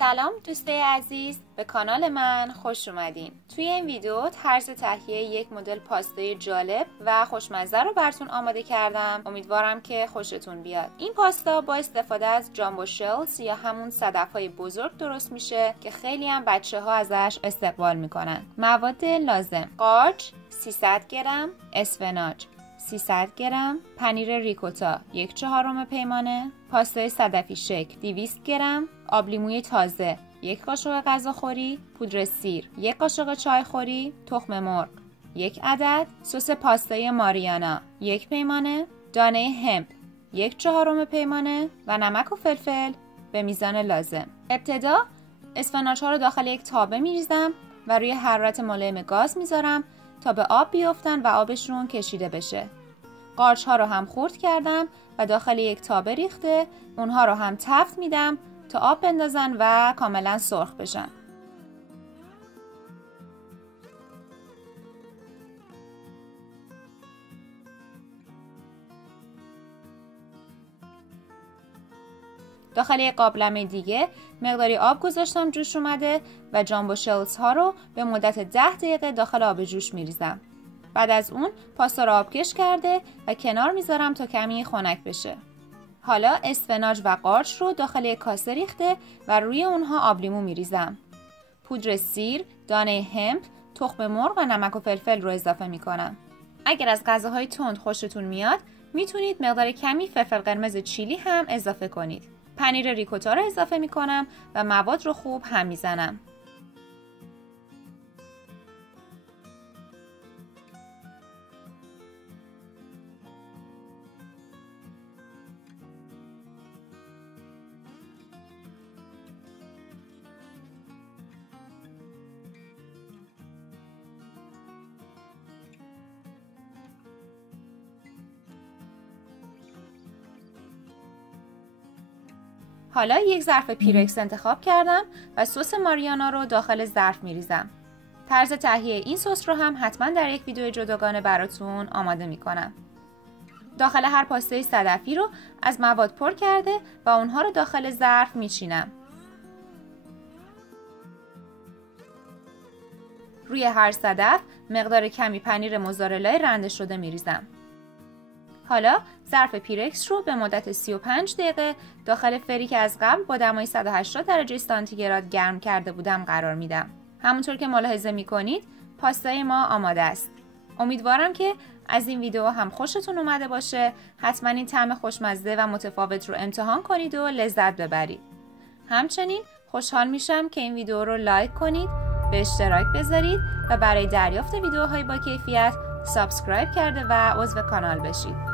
سلام دوستای عزیز، به کانال من خوش اومدین. توی این ویدیو طرز تهیه یک مدل پاستای جالب و خوشمزه رو براتون آماده کردم. امیدوارم که خوشتون بیاد. این پاستا با استفاده از جامبو شلز یا همون صدف‌های بزرگ درست میشه که خیلی هم بچه‌ها ازش استقبال میکنن. مواد لازم: قارچ 300 گرم، اسفناج 300 گرم، پنیر ریکوتا 1/4 پیمانه، پاستای صدفی شکل 200 گرم، آب لیموی تازه 1 قاشق غذاخوری، پودر سیر 1 قاشق چایخوری، تخم مرغ 1 عدد، سس پاستای ماریانا 1 پیمانه، دانه همپ 1/4 پیمانه و نمک و فلفل به میزان لازم. ابتدا اسفناج ها رو داخل یک تابه میریزم و روی حرارت ملایم گاز میذارم تا به آب بیفتن و آبشون کشیده بشه. قارچ ها رو هم خرد کردم و داخل یک تابه ریخته اونها رو هم تفت میدم تا آب بندازن و کاملا سرخ بشن. داخل یک قابلمه دیگه مقداری آب گذاشتم جوش اومده و جامبو شلز ها رو به مدت 10 دقیقه داخل آب جوش میریزم. بعد از اون پاستا رو آبکش کرده و کنار میذارم تا کمی خنک بشه. حالا اسفناج و قارچ رو داخل یک کاسه ریخته و روی اونها آب لیمو میریزم. پودر سیر، دانه همپ، تخم مرغ و نمک و فلفل رو اضافه میکنم. اگر از غذاهای تند خوشتون میاد میتونید مقدار کمی فلفل قرمز چیلی هم اضافه کنید. پنیر ریکوتا رو اضافه میکنم و مواد رو خوب هم میزنم. حالا یک ظرف پیرکس انتخاب کردم و سس ماریانا رو داخل ظرف میریزم. طرز تهیه این سس رو هم حتما در یک ویدیو جداگانه براتون آماده میکنم. داخل هر پاستای صدفی رو از مواد پر کرده و اونها رو داخل ظرف میچینم. روی هر صدف مقدار کمی پنیر موزارلا رنده شده میریزم. حالا ظرف پیرکس رو به مدت 35 دقیقه داخل فری که از قبل با دمای 180 درجه سانتیگراد گرم کرده بودم قرار میدم. همونطور که ملاحظه میکنید پاستای ما آماده است. امیدوارم که از این ویدیو هم خوشتون اومده باشه. حتما این طعم خوشمزه و متفاوت رو امتحان کنید و لذت ببرید. همچنین خوشحال میشم که این ویدیو رو لایک کنید، به اشتراک بذارید و برای دریافت ویدیوهای با کیفیت سابسکرایب کرده و عضو کانال بشید.